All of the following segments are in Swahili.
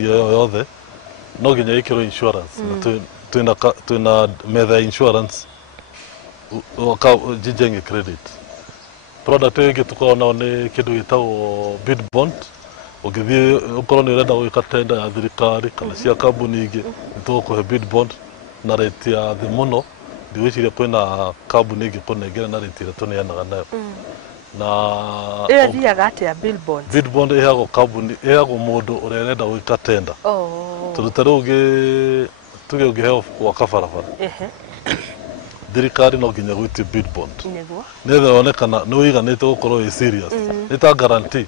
yothe no nginya ikiro insurance twina metha insurance Jijenge Credit. Product ĩngĩ tukorwo nao nĩ kĩndũ gĩtagwo bid bond. Ũngĩthiĩ ũkorwo nĩ ũrenda gwĩka tender ya thirikari kana cia kambuni ingĩ nĩtũgũkũhe bid bond na rate ya thĩ mũno. Ndigwĩciria kwĩna kambuni ĩngĩ kũnengera na rate ĩrĩa tũneanaga nayo. Na ĩyo thiaga atĩa bid bond? Bid bond ĩheagwo kambuni, ĩheagwo mũndũ ũrĩa ũrenda gwĩka tender. Tondũ ta rĩu tuge ũngĩheo gwaka barabara. Thirikari no nginya gwĩtio bid bond. Nĩgetha wonekana nĩ ũiganĩte gũkorwo wĩ serious. Nĩ ta guarantee.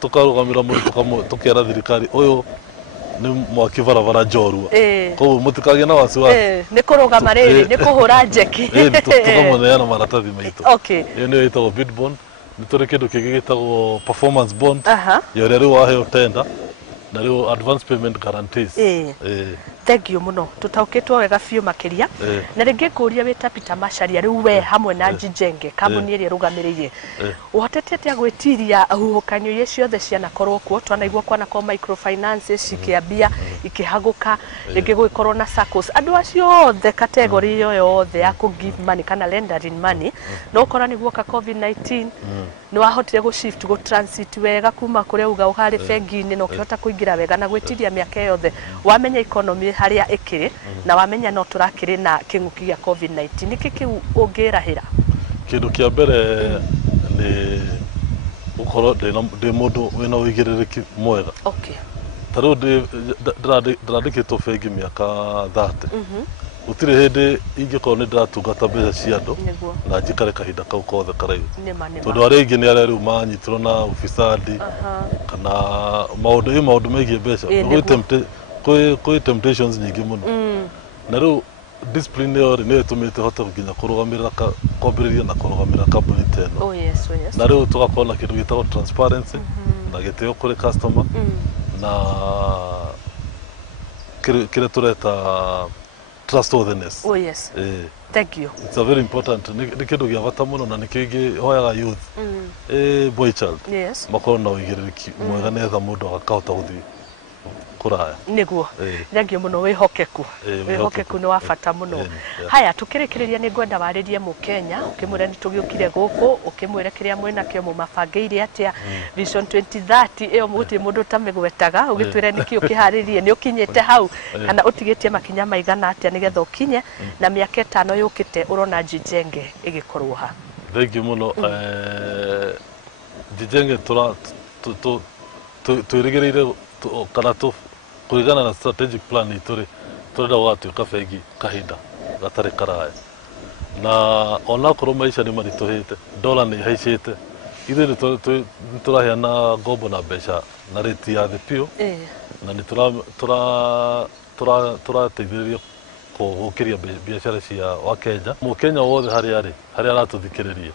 Tukarũgamĩra mũndũ tũkĩera thirikari ũyũ nĩ mwaki barabara njorua. Koguo mũtikagĩe na wasiwasi. Nĩ kũrũgama rĩrĩ, nĩ kũhũra njeki. Tũkamũneana maratathi maitũ. Ĩyo nĩyo ĩtagwo bid bond. Nĩ tũrĩ kĩndũ kĩngĩ gĩtagwo performance bond. Ya ũrĩa rĩu waheo tender na rĩu advance payment guarantees. Thank you muno. Tutaukitwo wega biũ makiria. Na rĩngĩ kũria wĩta Peter Macharia rĩu we hamwe na Jijenge kambuni ĩrĩa rũgamĩrĩire. Ũhotete atĩa gwĩtiria huhũkanio iria ciothe cianakorwo kuo twanaigua kwanakorwo microfinances ikĩambia ikĩhagũka rĩngĩ gũgĩkorwo na SACCOs andũ acio othe category yo yothe ya kũ give money kana lending money no ũkora nĩ guoka COVID-19 nĩ wahotire gũ shift gũ transit wega kuma kũrĩa uga ũharĩ bengi-inĩ no kĩhota kũingĩra wega na gwĩtiria mĩaka yothe wamenya economy harĩa ĩkĩrĩ na wamenya no tũrakĩrĩ na kĩng'ũki gĩa COVID-19 nĩkĩ kĩu ũngĩrahĩra? Kĩndũ kĩa mbere nĩ gũkorwo ndĩ mũndũ wĩna ũigĩrĩrĩki mwega. Ta rĩu ndĩrandĩkĩtwo bengi mĩaka 30. Gũtirĩ hĩndĩ ingĩkorwo nĩ ndĩratungata mbeca cia andũ na njikare kahinda kau kothe karaihu. Tondũ arĩa aingĩ nĩ arĩa rĩu manyitirwo na ufisadi kana maũndũ megiĩ mbeca. Kwĩ temptations nyingĩ mũno. Na rĩu discipline ĩyo nĩyo ĩtũmĩte hote nginya kũrũgamĩrĩra kwambĩrĩria na kũrũgamĩrĩra kambuni ta ĩno. Na rĩu tũgakorwo na kĩndũ gĩtagwo transparency na gĩtĩo kũrĩ customer na kĩrĩa tũreta trustworthiness. Thank you. It's a very important. Nĩ kĩndũ gĩa bata mũno na nĩkĩo ingĩhoyaga youth boy child makorwo na ũigĩrĩrĩki mwega nĩgetha mũndũ akahota gũthiĩ kũraya. Nĩguo. Thengiũ mũno wĩhokeku. Wĩhokeku nĩ wa bata mũno. Haya tũkĩrĩkĩrĩria nĩ ngwenda warĩrie Mũkenya ũkĩmwĩra nĩ tũgĩũkire gũkũ ũkĩmwĩra kĩrĩa mwĩnakĩo mũmabangĩire atĩa Vision 2030 ĩyo mũtĩ mũndũ ũtamĩgwetaga ũgĩtwĩra nĩkĩ ũkĩharĩrie nĩ ũkinyĩte hau kana ũtigĩtie makinya maigana atĩa nĩgetha ũkinye na mĩaka 5 yũkĩte ũrona Jijenge ĩgĩkorwo ha? Thengiũ mũno. Jijenge twĩrĩgĩrĩire kana kũringana na strategic plan itũ tũrenda gũgatuĩka bengi kahinda gatarĩ karaya. Na onakorwo maica nĩ maritũhĩte, dola nĩ ihaicĩte, ithuĩ nĩ tũraheana ngombo na mbeca na rate ya thĩ biũ na nĩ tũrateithĩrĩria gũkĩria biacara cia Wakenya. Mũkenya wothe harĩa aratũthikĩrĩria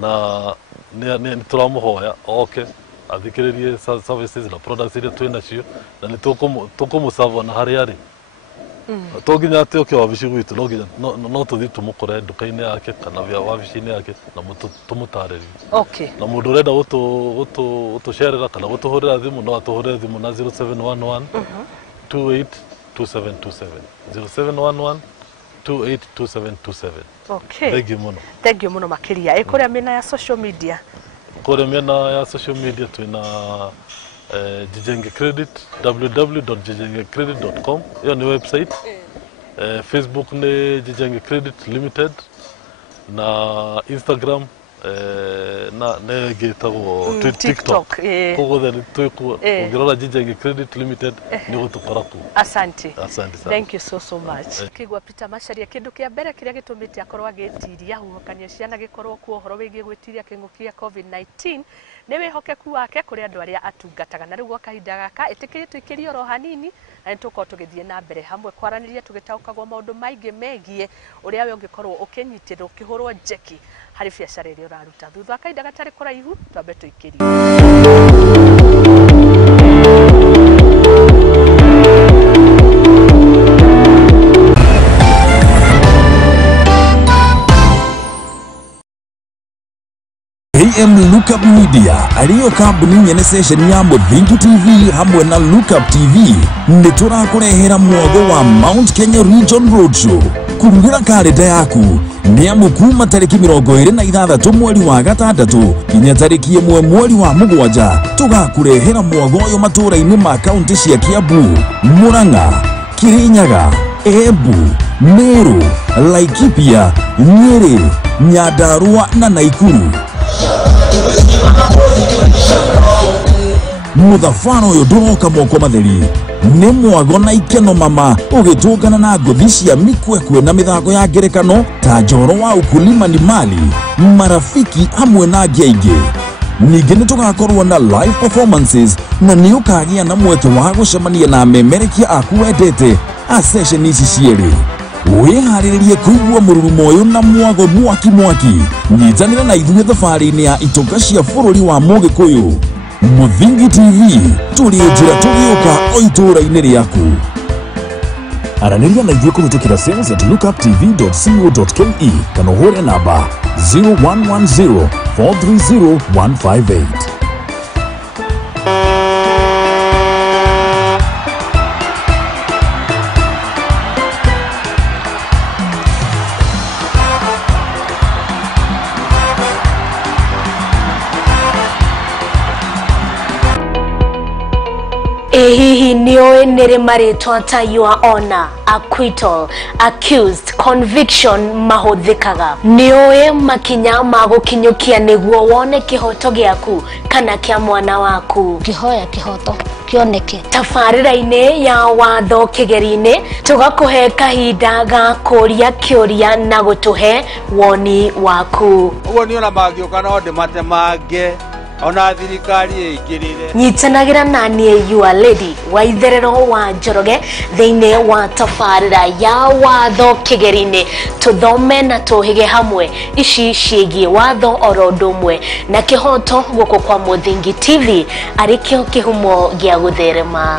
na nĩ tũramũhoya oke athikĩrĩrie services na products iria twĩ nacio na nĩ tũkũmũsava na harĩa arĩ. To nginya atĩ oke wabici gwitũ no tũthiĩ tũmũkore nduka-inĩ yake kana wabici-inĩ yake na tũmũtarĩrie. Na mũndũ ũrenda gũtũcerera kana gũtũhũrĩra thimũ no atũhũrĩre thimũ na 0711 282727 0711 282727. Thengiũ mũno makĩria. Kũrĩa mĩena ya social media? Kũrĩa mĩena ya social media twĩna Jijenge Credit, www.jijengecredit.com. Hiyo ni website. Facebook ni Jijenge Credit Limited na Instagram na negĩtagwo TikTok. Koguo then ũngĩrora Jijenge Credit Limited nĩ gũtũkora kuo. Asante. Thank you so much. Kĩgwa Peter Macharia kĩndũ kĩa mbere kĩrĩa gĩtũmĩte akorwo agĩtiria huhũkanio ciana gĩkorwo kuo ũhoro wĩgiĩ gwĩtiria kĩng'ũki gĩa COVID-19 nĩ wĩhokeku wake kũrĩ andũ arĩa atungataga. Na rĩu gwa kahinda gaka ĩtĩkĩrie tũikĩrie oro hanini na nĩ tũkorwo tũgĩthiĩ na mbere hamwe kwaranĩria tũgĩtaũkagwo maũndũ maingĩ megiĩ ũrĩa we ũngĩkorwo ũkĩnyitĩrwo ũkĩhũrwo njeki harĩ biacara ĩrĩa ũraruta. Thutha wa kahinda gatarĩ kũraihu twambe tũikĩrie. AM Lookup Media aliyo kambuni nyene session ya Muthingi TV hamwe na Lookup TV nĩ tũrakũrehera mwago wa Mount Kenya Region Roadshow. Kurugĩra kalenda yaku nĩ amu kuma tarĩki 26 mweri wa gatandatũ nginya tarĩki 1 mweri wa mũgwanja tũgakũrehera mwago ũyũ matũũra-inĩ ma kaunti cia Kiambu, Murang'a, Kirinyaga, Embu, Meru, Laikipia, Nyeri, Nyandarua na Naikuru. Muthafano ũyũ ndũroka moko matheri, nĩ mwago na ikeno mama ũgĩtũngana na ngũthi cia mikwekwe na mĩthako ya ngerekano ta njoro wa ukulima ni mali, marafiki hamwe na angĩ aingĩ. Ningĩ nĩ tũgakorwo na live performances na nĩ ũkagĩa na mweke wa gũcemania na memerekia aku wendete a session ici cierĩ. Wĩharĩrĩrie kũigua mũrurumo ũyũ na mwago mwaki nyitanĩra na ithuĩ thabarĩ-inĩ ya itoka cia bũrũri wa Mũgĩkũyũ. Muthingi TV tũrĩ njĩra tũgĩũka o itũũra-inĩ rĩaku. Aranĩria na ithuĩ kũhĩtũkĩra sales@lookuptv.co.ke kana ũhũre namba 0110 430 158. Hihi nĩoĩ nĩrĩ marĩtwa ta your honor, acquittal, accused, conviction mahũthĩkaga? Nĩoĩ makinya ma gũkinyũkia nĩguo wone kĩhoto gĩaku kana kĩa mwana waku? Kĩhoya kĩhoto kĩoneke. Tabarĩra-inĩ ya watho kĩgeri-inĩ tũgakũhe kahinda ga kũria kĩũria na gũtũhe woni waku. Ũguo nĩ ona mangĩũka no ndĩmatemange ona thirikari ĩingĩrĩre. Nyitanagĩra na niĩ your lady Waitherero wa Njoroge thĩinĩ wa tabarĩra ya watho kĩgeri-inĩ, tũthome na tũhĩge hamwe ici ciĩgiĩ watho oro ũndũ ũmwe na kĩhoto gũkũ kwa Muthingi TV arĩkĩo kĩhumo gĩa gũtherema.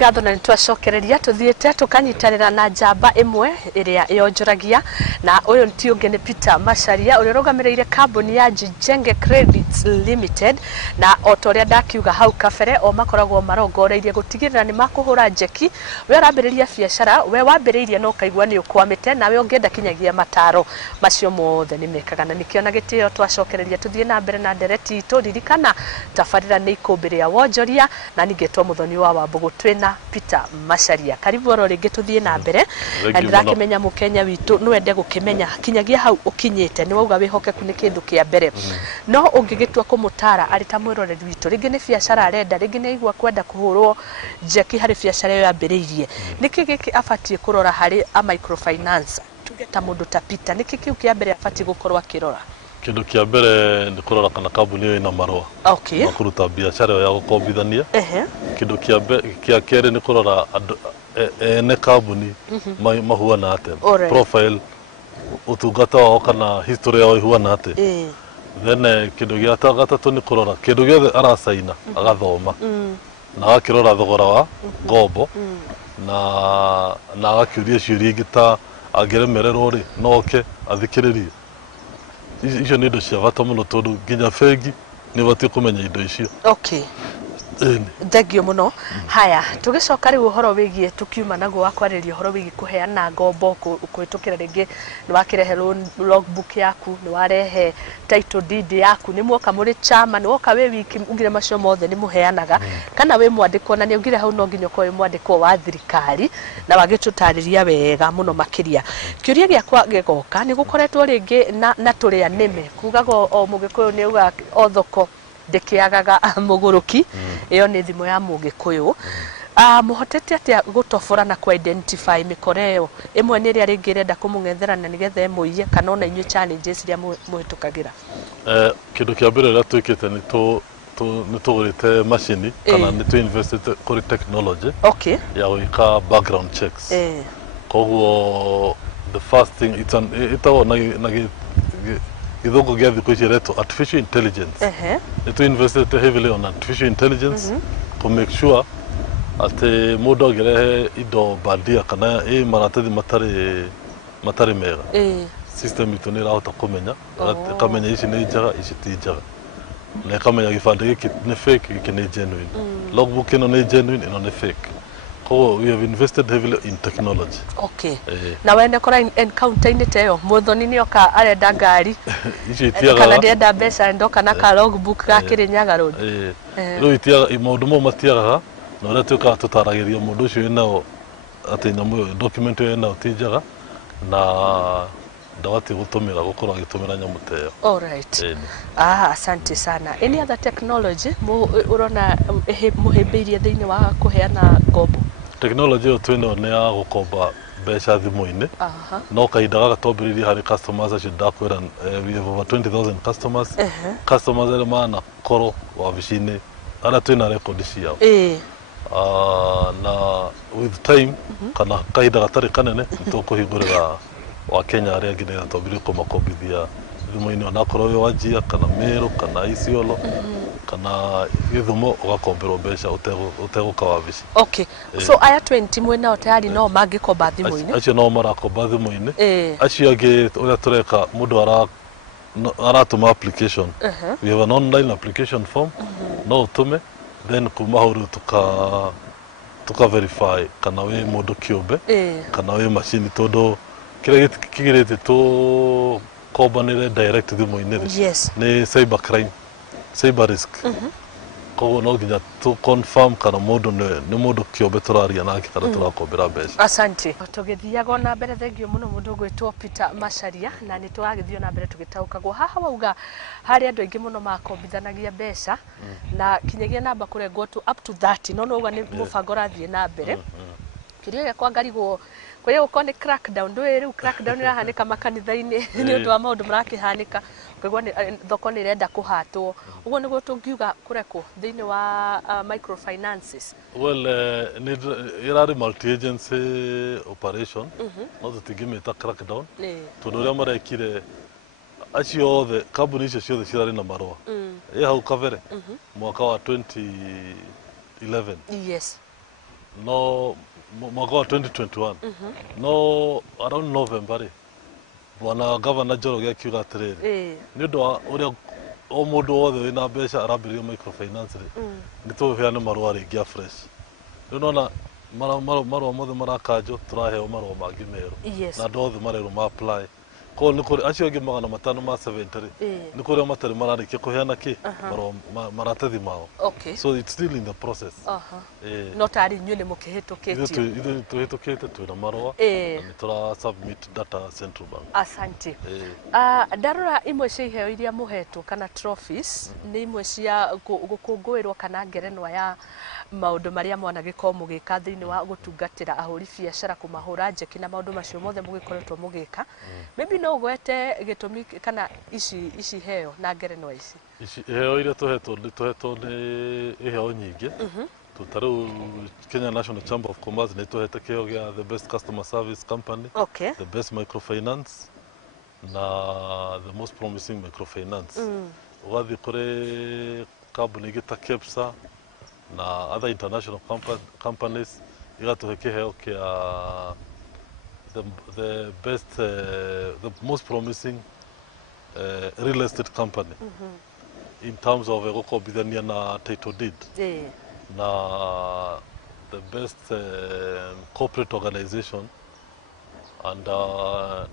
Ngatho na nitwacokereria tuthiete tukanyitanira na njamba imwe iria yonjoragia na uyu nti ungi ni Peter Macharia uria rugamirire kambuni ya Jijenge Credits Limited na otoria ndakiuga hau kabere o makoragwo marongoreirie gutigirira ni makuhura njeki we arambiriria biacara we wambiriirie no kaigwa ni ukwamite nawe ungienda kinyagia mataro macio mothe ni mekaga na nikio na gitio twacokereria tuthie na mbere na ndereti turirikana tabarira ni ikumbiria wonjoria na ningetwa muthoni wa Wambugu twina Peter Macharia. Karibu oro ringi tuthie na mbere na ndirakimenya mukenya witu no ende gukimenya kinyagia hau ukinyite ni wauga wihokeku ni kindu kia mbere no ungigitwa kumutara ari ta mwiroreri witu ringi ni biacara arenda ringi ni igwa kwenda kuhurwo njeki hari biacara yo yambiriirie niki giki afatie kurora hari a microfinance tugeta mundu ta Peter niki kiu kia mbere afatie gukorwa akirora? Kindu kia mbere ni kurora kana kambuni yo ina marua okay na kuruta biacara ya gukombithania. Kindu kia kere ni kurora ene kambuni mahuana ate profile utungata wao kana history yao ihuana ate. Then kindu gia gatatu ni kurora kindu giothe arasaina agathoma na agakirora thogora wa ngombo na agakiuria ciuria ingĩ ta angĩremererwo rĩ noke athikĩrĩrie. Icio nĩ indo cia bata mũno tondũ nginya bengi nĩ batie kũmenya indo icio. Okay. Thengio muno. Haya, tugicoka riu uhoro wigie tukiuma naguo wakwarĩria uhoro wigie kuheana ngombo kuhitukira ringi ni wakirehe logbook yaku, ni warehe title deed yaku, ni mwoka muri chama, ni woka we wiki ugire macio mothe ni muheanaga kana we mwandikwo, na ni ugire hau no nginya ko we mwandikwo wa thirikari na wagitutariria wega muno makiria. Kiuria giakwa gigoka ni gukoretwo ringi na turia nime kugago o mugikuyu ni uga o thoko ndikiagaga muguruki iyo ni thimo ya mugikuyu. Muhotete atia gutobora na ku identify mikoreo imwe ni ria ringi renda kumungethera na nigetha muiye kana ona inyu challenges ria muhitukagira? Kindu kia mbere ria twikite ni tugurite machine kana ni tu invested kuri technology ya wika background checks. Koguo the first thing itawo na githungu gia thiku ici reto artificial intelligence. It invested heavily on artificial intelligence to make sure ati mundu agirehe indo bandia kana maratathi matari mega. System itu ni rahota kumenya kamenya ici ni njaga ici ti njaga, na kamenya gibande giki ni fake giki ni genuine. Logbook ino ni genuine, ino ni fake. Oh, we have invested heavily in technology. Na wende kora encounter ini teyo muthoni ni oka arenda ngari kana ndenda mbeca ndoka na ka logbook ga Kirinyaga road. Ro itia maundu mo matiaga na ria tuka tutaragiria mundu ucio enao ati nyamu document enao tijaga na dawati gutumira gukora gitumira nyamu teyo. All right. Asante sana. Any other technology urona muhimbirie thiini wa kuheana ngombo? Technology yo twino ne ya gukomba mbeca thimu-ini no kahinda gaka twambiririe hari customers acio ndakwira we have over 20,000 customers. Customers are mana koro wabici-ini ara twina record ciao na with time kana kahinda gatari kanene tukuhingurira wa Kenya aria ngi nä twambirie kũmakombithia thimũ-inĩ onakorwo wĩ wa Njia kana Meru kana Isiolo kana Githumo ugakomberwo mbeca uteguka wabici. So aya 20 mwena tayari no mangikomba thimũ-inĩ? Acio no marakomba thimũ-inĩ. Acio angĩ uria tureka mundu aratuma application. We have an online application form. No utume then kuma hau tuka verify kana we mundu kiumbe kana we machine tondu kira kigirite to kombanire direct thimũ-inĩ ni cyber crime, cyber risk. Koguo no nginya tu confirm kana mundu ni mundu kiumbe turaria nake kana turakombera mbeca. Asante. Tugithiaga na mbere thengio muno mundu gwitwo Peter Macharia na ni turagithio na mbere tugitaukagwo haha wauga hari andu aingi muno makombithanagia mbeca na kinyagia namba kurengwo tu up to 30 no uga ni mubango rathie na mbere. Kiria ya kwa ngarigwo kwa hiyo uko ni crackdown ndwe riu crackdown irahanika makanitha-ini ni undu wa maundu marakihanika kwigwa ni thoko ni renda kuhatwo uguo niguo tungiuga kureko thiini wa microfinances. Well ni irari multi agency operation no tutingimita crackdown tondu ria marekire acio othe kambuni icio ciothe cirari na marua hau kavere mwaka wa 2011 no mwaka wa 2021 no around November bwana governor Njoroge akiuga atiriri ni undu wa uria o mundu wothe wina mbeca arambirio microfinance ni tuheane marua ringi a fresh nona marua mothe marakanjo turaheo marua mangi meru na andu othe marerwo ma apply ko ni kuri acio angi 500 ma 70 ni kuri matari mararikia kuheana ki maratathi mao. So it's still in the process. Not ari nyu ni mukihitukitio ithu tuhitukite twina marua ni tura submit data Central Bank. Asante. Ndarora imwe cia iheo iria muhetwo kana trophies ni imwe cia gukungwirwo kana ngerenwa ya maundu maria mwana giko mugika thiini wa gutungatira ahuri biacara kumahura njeki na maundu macio mothe mugikoretwo mugika. Maybe no gwete gitumi kana ici heo na ngerenwa ici heo iria tuhetwo ni iheo nyingi tutaru Kenya National Chamber of Commerce ni tuhete kiheo gia the best customer service company, the best microfinance na the most promising microfinance. Ugathi kuri kambuni gita Kepsa na other international companies igatuhe kiheo kia the best the most promising real estate company. in terms of gukombithania na title deed na the best corporate organization and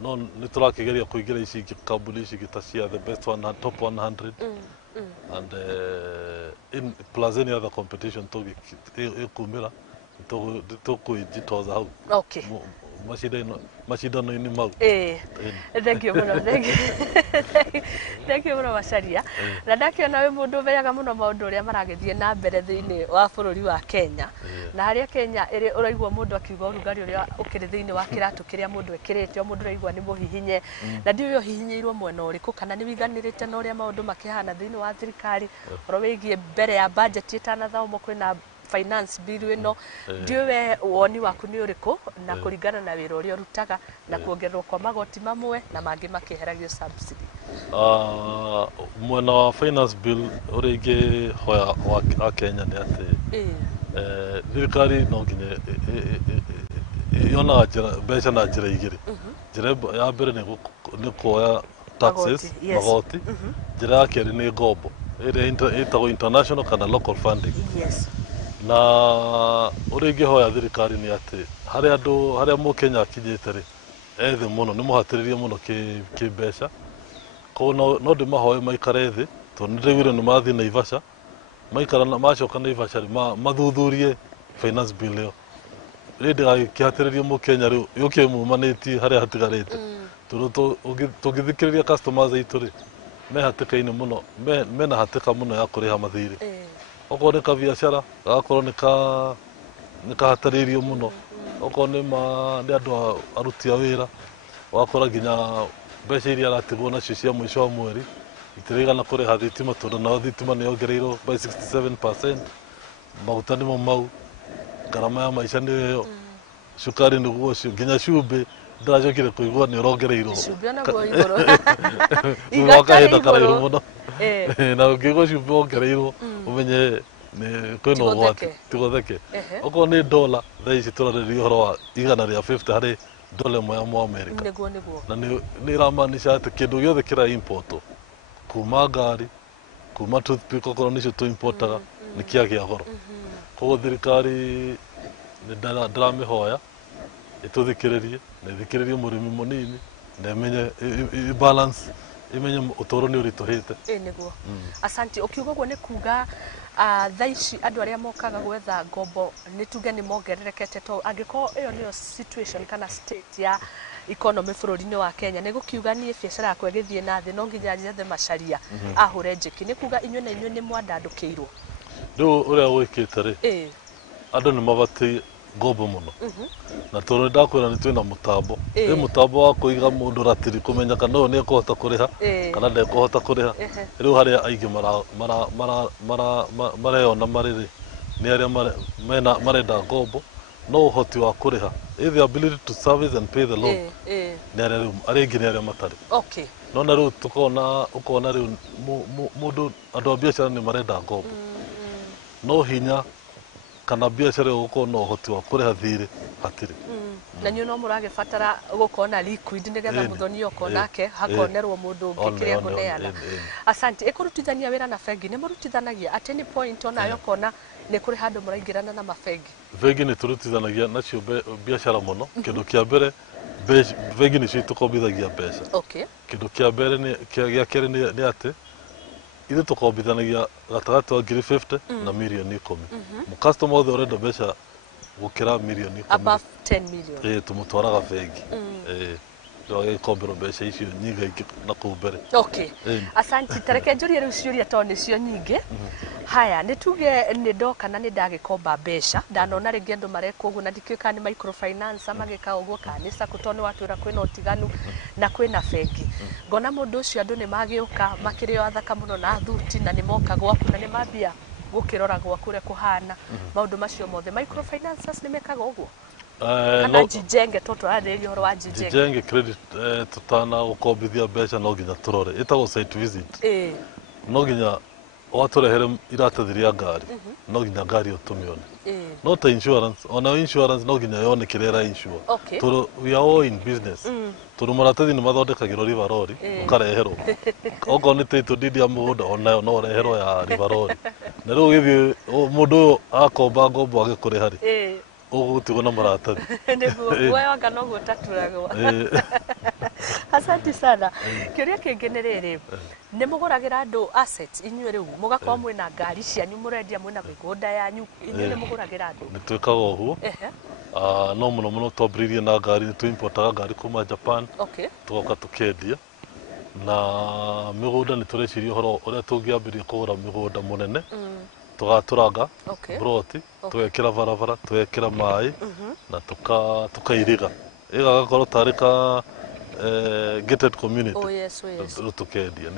no niturakigeria kuigira ici kambuni ici gitacia the best one top 100 and in plus any other competition to ikumira to kuijitoza hau okay mashindano-inĩ mau. Thank you muno, thank you muno Macharia. Na ndakiona we mundu beyaga muno maundu uria maragithie na mbere thiini wa bururi wa Kenya. Na haria Kenya iri uraigwa mundu akiuga urugari uria ukiri thiini wa kiratu kiria mundu ekirite, mundu uraigwa ni muhihinye. Na ndio yo hihinyiirwo mwena uriku kana ni wiganirite na uria maundu makihana thiini wa thirikari oro wigie mbere ya budget itanathaumo kwina finance bill ino ndiwe woni waku ni uriku na kuringana na wira uria urutaga na kuongererwo kwa magoti mamwe na mangi makiheragio subsidy. Mwena wa finance bill uringi hoya wa Kenya ni ati thirikari no nginya yona mbeca na njira igiri. Njira ya mbere ni kuoya taxes magoti, njira ya keri ni ngombo iria itagwo international kana local funding. Yes. Na uringi hoya thirikari ni ati haria mukenya akinyite ri ethe muno ni muhatiririe muno ki mbeca ko no ndimahoye maikare thi to ndirigwire ni mathi na Ivasha maikara na macoka na Ivasha mathuthurie finance bill yo rindi kihatiririe mukenya ri yuke mumaniti haria hatigarite tugithikiriria customers aitu ri me hatikaine muno me na hatika muno ya kuriha mathiri oko ni ka biashara gakoro ni kahataririo muno oko ni andu aruti a wira wakora ginya mbeca iria aratigwo nacio cia mwisho wa mweri itirigana kuriha thitima tondu na thitima ni yongereirwo by 67%. Maguta nimo mau, garama ya maisha niyo, shukari niguo cio, ginya cumbi ndiracokire kuigua ni urongereirwo cumbi onaguo iguru igakahinda karaihu muno na ukigua cumbi wongereirwo umenye ni kwina ugwati tigotheke. Oko ni dola thaa ici turarĩrĩria ũhoro wa igana rĩa 50 harĩ dola ĩmwe ya mũAmerika. Na ni iramaanisha atĩ kĩndũ gĩothe kĩra import kuma ngari kuma toothpick okorwo nĩcio tũ importaga nĩ kĩagĩa goro. Koguo thirikari nĩ ndiramĩhoya ĩtũthikĩrĩrie na ĩthikĩrĩrie mũrĩmi mũnini na ĩmenye balance imenye utoro ni urituhite niguo. Asante. Ukiuga guo ni kuga thaici andu aria mokaga gwetha ngombo ni tuge ni mongererekete to angiko iyo niyo situation kana state ya economy bururi-ini wa Kenya ni gukiuga ni biashara yakwa githie na thi no nginya njethe Macharia ahure njiki ni kuga inyu na inyu ni mwandandukiirwo riu uria gwikite ri andu ni mabati ngombo muno na tondu ndakwira ni twina mutambo mutambo wa kuiga mundu ratiri kumenya kana uyu ni ekuhota kuriha kana ndekuhota kuriha. Riu haria aingi mareyona mariri ni aria marenda ngombo no uhoti wa kuriha the ability to service and pay the loan ni aria ingi ni aria matari. No na riu ukona riu mundu andu a biashara ni marenda ngombo no hinya kana biashara uko no hoti wa kuriha thiri hatiri. Na nyu no muragibatara gukona liquid nigetha muthoni yoko nake hakonerwo mundu ngikiria guneana. Asante. Ikurutithania wira na bengi ni murutithanagia at any point ona yokona ni kuri handu muraingirana na mabengi. Bengi ni turutithanagia nacio biashara muno. Kindu kia mbere bengi ni tukombithagia mbeca. Kindu kia mbere ni kia keri ni ati ithe tukombithanagia gatagati wa 50 na milioni 10. Customer othe urenda mbeca gukira milioni 10 above 10 million tumutwaraga bengi ndio ikombero mbeca icio nyinga na kumbere. Asante. Tareke njuri riu ciuria to ni cio nyingi. Haya ni tuge ni ndoka na ni ndagikomba mbeca ndanona ringi andu mareka uguo na ndikiuka ni microfinance magika uguo kanisa kutone watwira kwina utiganu na kwina bengi ngona mundu ucio andu ni magiuka makirio athaka muno na thuti na ni moka gwaku na ni mambia gukirora gwaku ria kuhana maundu macio mothe microfinances ni mekaga uguo kana Jijenge toto atheri horo wa Jijenge credit tutana ukombithia mbeca no nginya turore itago site visit no nginya waturehere iratathi ria ngari no nginya ngari utumione not insurance ona insurance no ginya yone kirera insure Okay. we are all in business turu maratathi ni mathondekagirwo rivarori ukareherwo oko ni title deed ya mugunda ona no reherwo ya rivarori na riu githii mundu akomba ngombo agikure hari ugutigwo na maratathi niguo guoya wanga no gutatũragwo asante sana kiuria kingi ni riri ni muguragira andu assets inyuĩ riu mugakorwo mwina ngari cianyu murendia mwina migunda yanyu inyuĩ ni muguragira andu ni twikaga uguo no muno muno twambiririe na ngari ni tuimportaga ngari kuma Japan tugoka tukendia na migunda ni tureciria uhoro uria tungiambiria kugura migunda munene tugaturanga broti twekira barabara twekira mai na tukairiga igakorwo tarika gated community. Oh yes, oh yes. Tukendia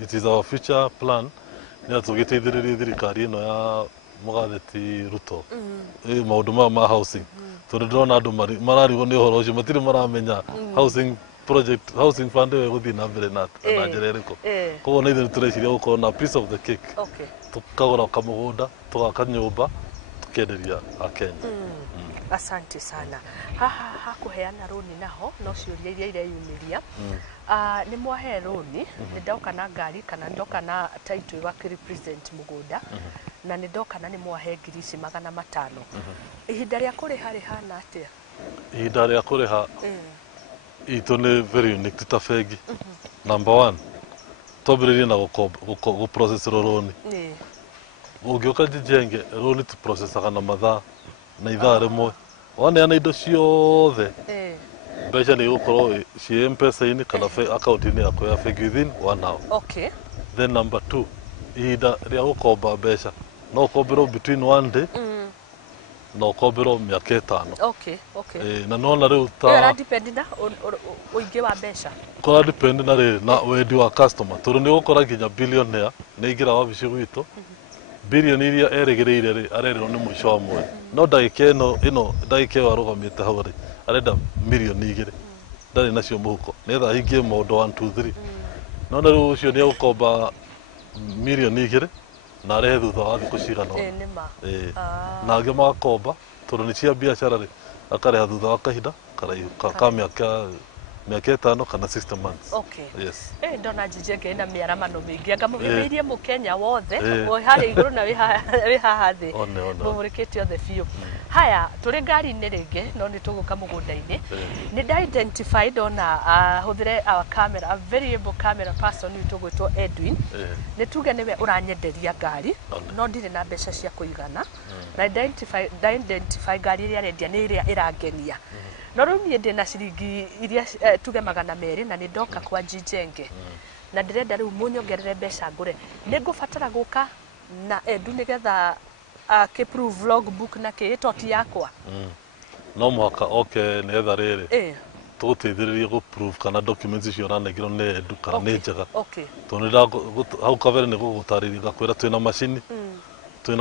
it is our future plan ni tugiteithiriria thirikari ino ya mugatheti Ruto maundu ma housing tondu ndona andu mararigwo ni uhoro ucio matire maramenya housing project housing fund we guthi na mbere na njira iriku koguo na ithuĩ tureciria gukorwo na piece of the cake tukagura kamugunda tugaka nyumba tukenderia Akenya. Asante sana. Haha kuheana roni naho no ciuria iria ireyumiria ni mwahe roni ni ndoka na ngari kana ndoka na title wa represent mugunda na ni ndoka na ni mwahe ngiri 500 ihinda ria kuriha rihana atia ihinda ria kuriha itu ni very unique tutabengi number 1 tobiririe na go process roni ungioka Jijenge roni tu process kana mathaa na ithaa rimwe waneana indo ciothe mbeca ni gukorwo ci M-Pesa-ini kana account-ini yako ya bengi within 1 hour. Then number 2 ihinda ria gukomba mbeca no ukomberwo between 1 day no ukomberwo miaka 5. Na nona riu ta depend na uingi wa mbeca kora depend na ri na wendi wa customer turu ni gukora nginya billionaire ni ingira wabici gwitu billion iria erigireire ri arerwo ni mwisho wa mweri no ndagika ino ndagika wa rugamite hau ri arenda milioni 2 ndari nacio muhuko netha hingie maundu 1 2 3 no na riu ucio ni gukomba milioni 2 na rehe thutha wa thiku cigana na angi magakomba tondu ni cia biacara ri akareha thutha wa kahinda karaihu ka miaka 5 kana 60 months. Yes. Ndona Jijenge na miaramano mingi ngamuhiririe mukenya wothe hari iguru na wi haha thi mumurikite othe biu. Haya turi ngari ni ringi no ni tuguka mugunda-ini ni identify ndona huthire our camera a very able camera person ni tugwitwo Edwin ni tuge niwe uranyenderia ngari no ndire na mbeca cia kuigana na identify ngari iria arendia ni iria irangenia no riu nie ndina ciringi iria tuge 200 na ni ndoka kwa Jijenge na ndirenda riu munyongerere mbeca ngure ni ngubatara guka na Edu nigetha prove logbook na kitoti yakwa no mwaka nigetha riri tuguteithiririe gu prove kana documents icio ranegirwo ni Edu kana ni njega tondu hau kavere ni gugutariria ngakwira twina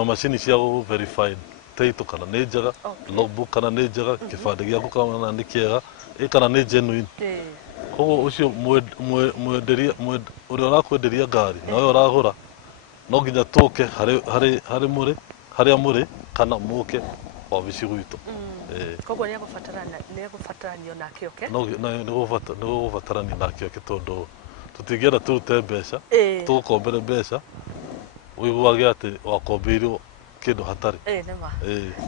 machine cia verified title kana ni njega logbook kana ni njega kibande giaku kana ni kiega kana ni genuine koguo ucio mwenderia uria urakwenderia ngari na we uragura no nginya tuke haria muri kana muke wabici gwitu koguo ni gubatarania nake no ni gubatarania nake tondu tutingienda turute mbeca tugukombere mbeca wiguage ati wakombeirwo kindu hatari nema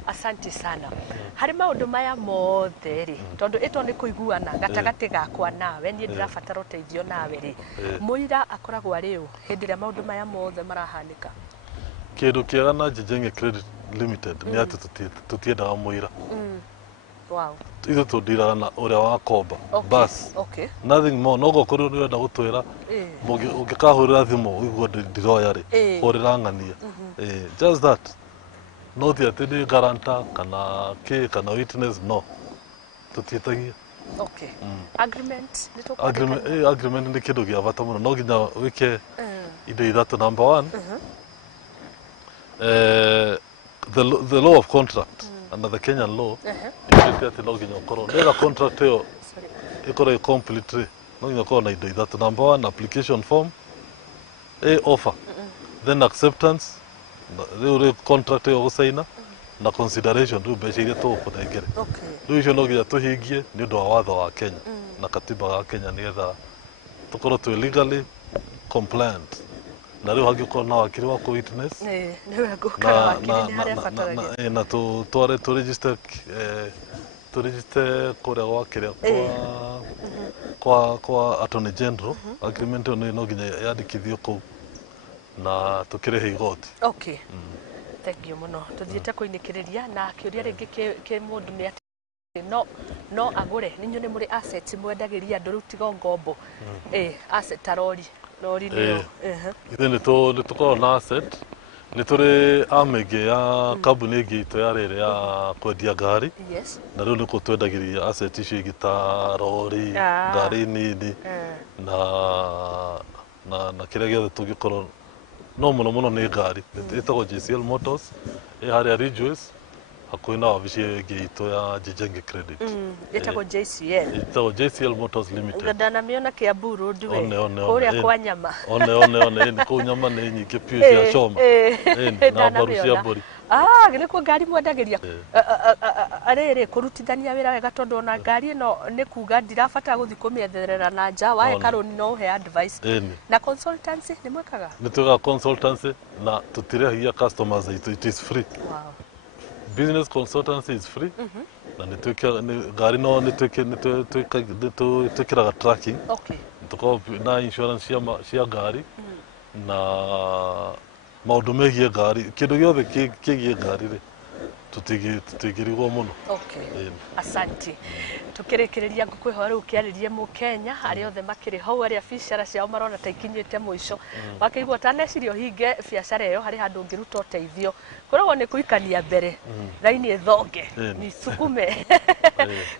asante sana hari maundu maya mothe ri tondu ito ni kuiguana gatagati gakwa nawe ni ndirabatara uteithio nawe ri muira akoragwo ari u hindi ria maundu maya mothe marahanika kindu kiega na Jijenge Credit Limited ni ati tutiendaga muira wow ithu tudiraga na uria wakomba bas nothing more no gokorwo ni wenda gutwira ungikahurira thimu iguo ndiroya ri urira ng'ania just that no ati ni guarantor kana witness no tutietagia agreement agreement ni kindu gia bata muno no nginya wike indo ithatu. Number 1 the law of contract under the Kenyan law iti ati no nginya ukorwo nega contract yo ikorwo completely no nginya ukorwo na indo ithatu. Number 1 application form offer then acceptance riu contract yo gusaina na consideration riu mbeca iria tugukũnengere riu icio no nginya tuhingie ni undu wa watho wa Kenya na katiba ya Kenya nigetha tukorwo twi legally compliant na riu hangĩkorwo na wakiri wa witness na tware tu register kuria gwa kiria kwa Attorney General agreement no nginya yandikithio kuu na tukirehe igoti. Okay. Thank you muno. Tuthiete kuinikiriria na kiuria ringi ki mundu ni ati no agure ni nyone muri assets mwendagiria andu rutigo ngombo asset arori niyo ithe ni tukorwo na asset ni turi amege ya kambuni ingi itu ya rere ya kwendia ngari na riu niko twendagiria asset icio igita rori ngari nini na kiria giothe tungikorwo no muno ni ngari itagwo JCL Motors haria Ridgeways hakuhi na wabici ingi itu ya Jijenge Credit itagwo JCL Motors Limited ndana miona Kiambu Road kuria kwa nyama one ni ku nyama ni nyingi piu cia choma na baru cia mburi ni ku ngari mwendagiria arere kurutithania wira wega tondu na ngari ino ni kuga ndirabata guthi kumietherera na nja wae karoni no he advice na consultancy ni mwekaga ni tuga consultancy na tutirehia customers it is free. Wow. Business consultancy is free na ngari no twikiraga tracking tuko na insurance cia ngari na maundu megie ngari kindu giothe kigie ngari ri tutigirigwo muno. Asante. Tukirikiriria ngukwiho riu kiaririe mu Kenya ari othe makiri hau ari biacara ciao marona ta ikinyite muico wakigwa tanecirio hinge biacara iyo hari handu ngiruta uteithio kuragwo ni kuikania mbere raini ethonge ni sukume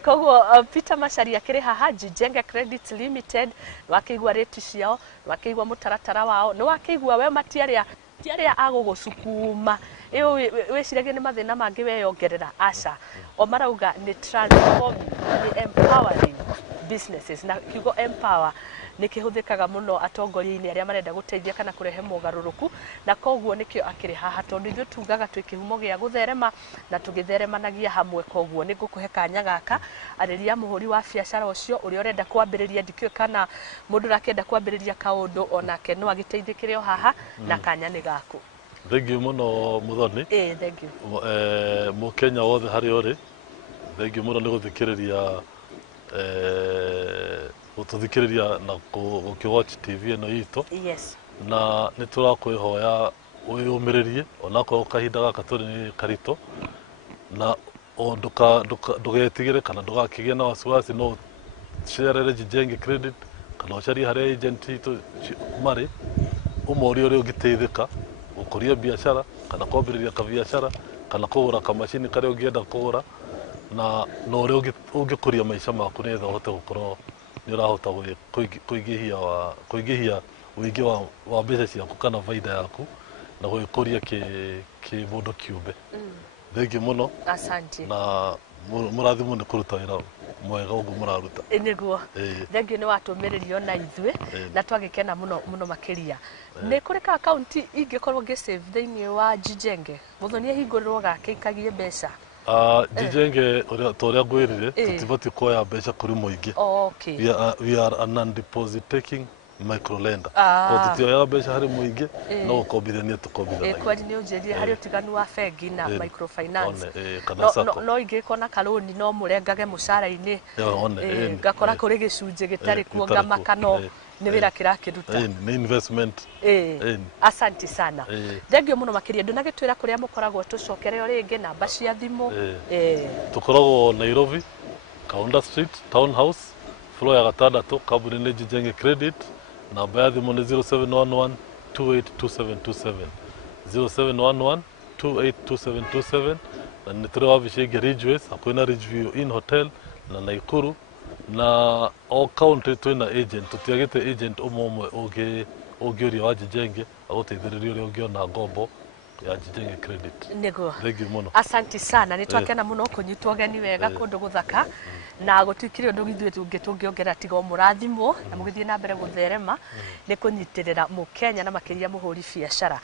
koguo Peter Macharia kiri haha Jijenge Credit Limited wakigwa rate ciao wakigwa mutaratara wao ni wakigwa we matiaria agugusukuma iyo weciragia ni mathina mangi weyongerera aca o marauga ni transforming ni empowering businesses na kiugo empower ni kihuthikaga muno atongoria-ini aria marenda guteithia kana kurehe mugaruruku na koguo nikio akiri haha tondu ithu tugaga twi kihumo gia gutherema na tugitheremanagia hamwe koguo ni ngukuhe kanya gaka ariria muhuri wa biacara ucio uria urenda kwambiriria ndikio kana mundu rakenda kwambiriria kaundu onake no agiteithikire o haha na kanya ni gaku. Thank you muno Muthoni. Thank you. Mu Kenya wothe hari ori thank you muno ni guthikiriria ututhikiriria na watch TV ino itu. Yes. Na ni turakwihoya uyumiririe onako kahinda gaka turi ni karito na ndugetigire kana ndugakigie na wasiwasi no share Jijenge Credit kana ucari hari agent itu mari umori uri ugiteithika ukoria biashara kana kwambiriria ka biashara kana kugura kamashini kare ungienda kugura na no uri ungikuria maisha maku netha uhote gukorwo ni urahota kuigihia uingi wa mbeca ciaku kana faida yaku na gwikuria ki mundu kiumbe. Thank you muno. Asante. Na murathimu ni kuruta wira mwega ugu muraruta. Niguo. Thank you ni watumiririo na ithwe na twagikena muno makiria. Ni kuri ka account ingikorwo ngisave thiini wa Jijenge Muthoni hingurirwo gake ikagie mbeca. Jijenge toria ngwirire tutibati kuoya mbeca kuri muingi. We are a non-deposit taking microlender. Kwa tutioya mbeca hari muingi no gukombithania tukombithanagia. Kwani ni unjirie hari utiganu wa bengi na microfinance. No ingiko na karoni no murengage mucara-ini. Ngakora kuri gicunje gitari kuo ngamakano ni wira kirakiruta. Ni investment. Asante sana. Thengio muno makiria ndunagitwira kuria mukoragwo tucokere o ringi namba cia thimu. Tukoragwo Nairobi Kaunda Street Townhouse floor ya 6 kambuni ni Jijenge Credit. Namba ya thimu ni 0711 282727 0711 282727 na ni turi wabici ingi Ridgeways hakuhi na Ridgeview Inn Hotel na Naikuru na o county twina agent tutiagite agent umwe ungiuria wa Jijenge aguteithiriria uria ungiona ngombo ya Jijenge Credit. Nego. Thengiũ mũno. Asanti sana. Nitwakena mũno kũnyitwo ũgeni wega kũndũ gũthaka. Na gũtikire ũndũ ithuĩ tũngĩongerera tiga mũrathimwo na mũgĩthiĩ na mbere gũtherema nĩ kũnyitĩrĩra Mũkenya na makĩria mũhũri biacara.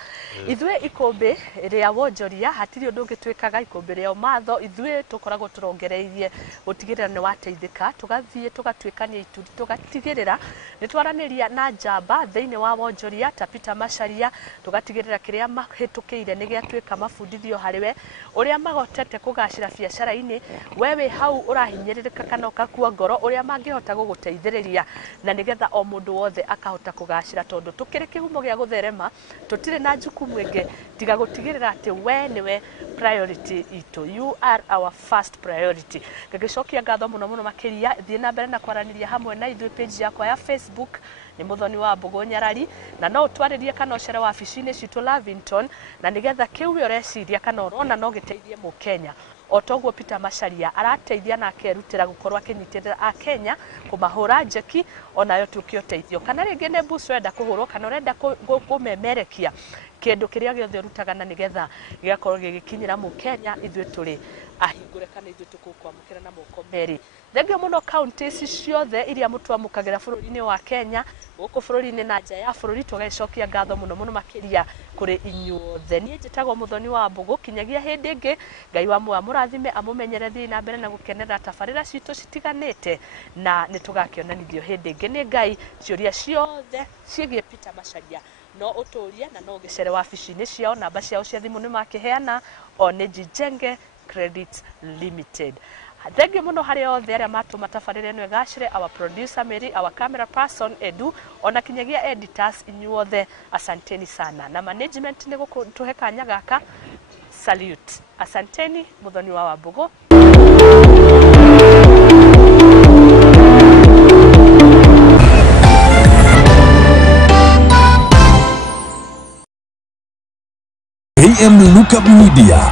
Ithuĩ ikũmbĩ rĩa wonjoria hatirĩ ũndũ ũngĩtwĩkaga ikũmbĩ rĩa matho ithuĩ tũkoragwo tũrongereirie gũtigĩrĩra nĩ wateithĩka tũgathiĩ tũgatwĩkania ituri tũgatigĩrĩra nĩ twaranĩria na njamba thĩinĩ wa wonjoria ta Peter Macharia tũgatigĩrĩra kĩrĩa mahĩtũkĩire nĩ gĩatuĩka mabundithio harĩwe ũrĩa magotete kũgacĩra biacara-inĩ we wĩ hau ũrahinyĩrĩrĩka kana ũkakua ngoro ũrĩa mangĩhota gũgũteithĩrĩria na nĩgetha o mũndũ wothe akahota kũgacĩra tondũ tũkĩrĩ kĩhumo gĩa gũtherema tũtirĩ na jukumu ĩngĩ tiga gũtigĩrĩra atĩ we nĩwe priority itũ. You are our first priority. Ngĩcokia ngatho mũno makĩria thiĩ na mbere na kwaranĩria hamwe na ithuĩ page yakwa ya Facebook nĩ Muthoni wa Mbogo Nyarari na no ũtwarĩrie kana ũcere wabici-inĩ citũ Lavington na nĩgetha kĩu ũreciria kana ũrona no gĩteithie Mũkenya. Otoguo Peter Macharia arateithia na akerutĩra gũkorwo akĩnyitĩrĩra Akenya kũmahũra njeki onayo tũkĩ ũteithio kana rĩngĩ nĩ mbucu wenda kũhũrwo kana ũrenda kũmemerekia kĩndũ kĩrĩa gĩothe ũrutaga na nĩgetha gĩgakorwo gĩgĩkinyĩra Mũkenya ithuĩ tũrĩ ahingũre kana ithuĩ tũkwamũkĩra na moko merĩ. Thengio mũno kaunti ici ciothe iria mũtwamũkagĩra bũrũri-inĩ wa Kenya gũkũ bũrũri-inĩ na nja ya bũrũri tũgĩcokia ngatho mũno makĩria kũrĩ inyuothe. Niĩ njĩtagwo Muthoni wa Mbogo kinyagia hĩndĩ ĩngĩ Ngai wa mũrathime amũmenyere thiĩ na mbere na gũkenera tabarĩra citũ citiganĩte na nĩ tũgakĩonanithio hĩndĩ ĩngĩ nĩ Ngai ciũria ciothe ciĩgiĩ Peter Macharia no ũtũria na no gĩcere wabici-inĩ ciao namba ciao cia thimũ nĩ makĩheana o nĩ Jijenge Credit Limited. Thengiũ mũno harĩ othe arĩa matũma tabarĩra ĩno ĩgacĩre, our producer Mary, our camera person Edu, ona kinyagia editors inyuothe asanteni sana na management nĩ gũtũhe kanya gaka salute. Asanteni. Muthoni wa Mbogo. AM Lookup Media.